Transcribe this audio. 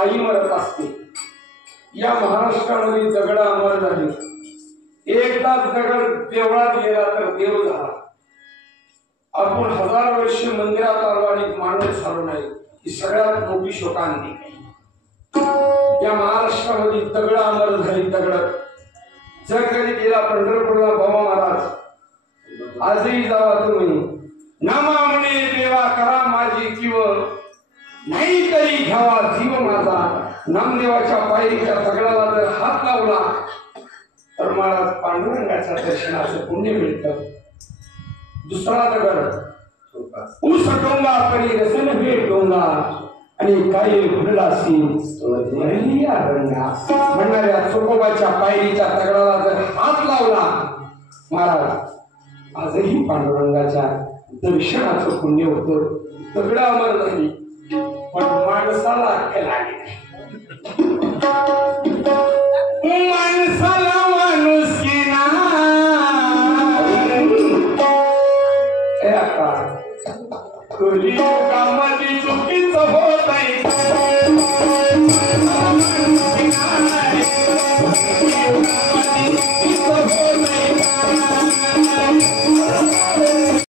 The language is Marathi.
आई मरत असते। या महाराष्ट्रामध्ये दगड अमर झाली। एकदाच दगड देवळात गेला तर देव झाला। आपण 1000 वर्ष मंदिरात आलो आणि माणूस झालो नाही, ही सगळ्यात मोठी शोकांती। या महाराष्ट्रामध्ये दगड अमर झाली। दगड जर कधी गेला पंढरपूरला बाबा महाराज आजही जावा तुम्ही, नामा म्हणे देवा करा माझी किव, नाही तरी घ्यावा जीव माझा। नामदेवाच्या पायरीच्या दगडाला जर हात लावला तर महाराज पांडुरंगाच्या दर्शनाचं पुण्य मिळतं। दुसरा दगड ऊस डोंगा परी रसन भेट डोंगा आणि काही घुडलासी म्हणणाऱ्या चोकोबाच्या पायरीच्या दगडाला जर हात लावला महाराज आजही पांडुरंगाच्या दर्शनाचं पुण्य होतं। दगड अमर झाली पण माणसाला अक्कल आली नाही। माणसाला माणुसकी कलियुगामध्ये चुकीचं होत आहे।